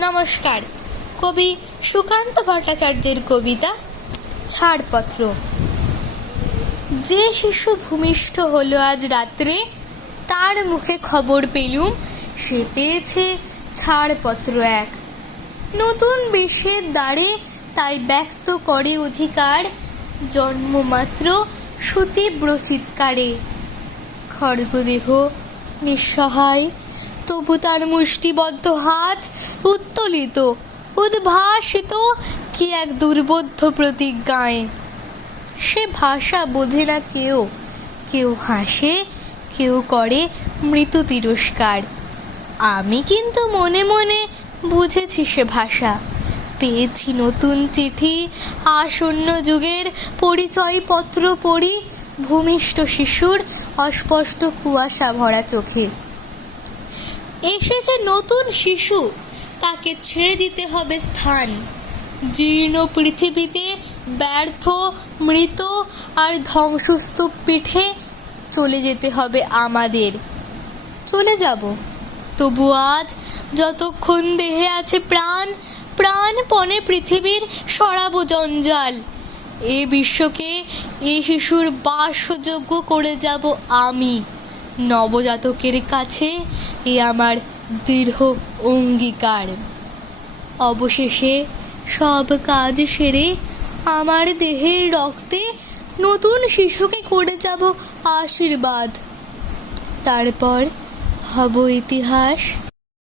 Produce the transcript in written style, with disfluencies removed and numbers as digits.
নমস্কার। কবি সুকান্ত ভট্টাচার্যের কবিতা ছাড়পত্র। যে শিশু ভূমিষ্ঠ হলো আজ রাত্রে, তার মুখে খবর পেলুম সে পেয়েছে ছাড়পত্র এক। নতুন বিশ্বের দ্বারে তাই ব্যক্ত করে অধিকার, জন্মমাত্র সুতীব্র চিৎকারে। খড়গদেহ নিঃসহায়, তবু তার মুষ্টিবদ্ধ হাত উত্তোলিত, উদ্ভাসিত কি এক দুর্বোধ্য প্রতিজ্ঞায়। সে ভাষা বোঝে না কেউ, কেউ হাসে, কেউ করে মৃত্যু তিরস্কার। আমি কিন্তু মনে মনে বুঝেছি সে ভাষা। পেয়েছি নতুন চিঠি, আসন্ন যুগের পরিচয়পত্র পড়ি ভূমিষ্ঠ শিশুর অস্পষ্ট কুয়াশা ভরা চোখে। এসেছে নতুন শিশু, তাকে ছেড়ে দিতে হবে স্থান। জীর্ণ পৃথিবীতে ব্যর্থ, মৃত আর ধ্বংসস্তূপ পিঠে চলে যেতে হবে আমাদের। চলে যাব, তবু আজ যতক্ষণ দেহে আছে প্রাণ, প্রাণপণে পৃথিবীর সরাবো জঞ্জাল। এ বিশ্বকে এ শিশুর বাসযোগ্য করে যাব আমি। নবজাতকের কাছে এ আমার দৃঢ় অঙ্গীকার। অবশেষে সব কাজ সেরে আমার দেহের রক্তে নতুন শিশুকে করে যাব আশীর্বাদ। তারপর হব ইতিহাস।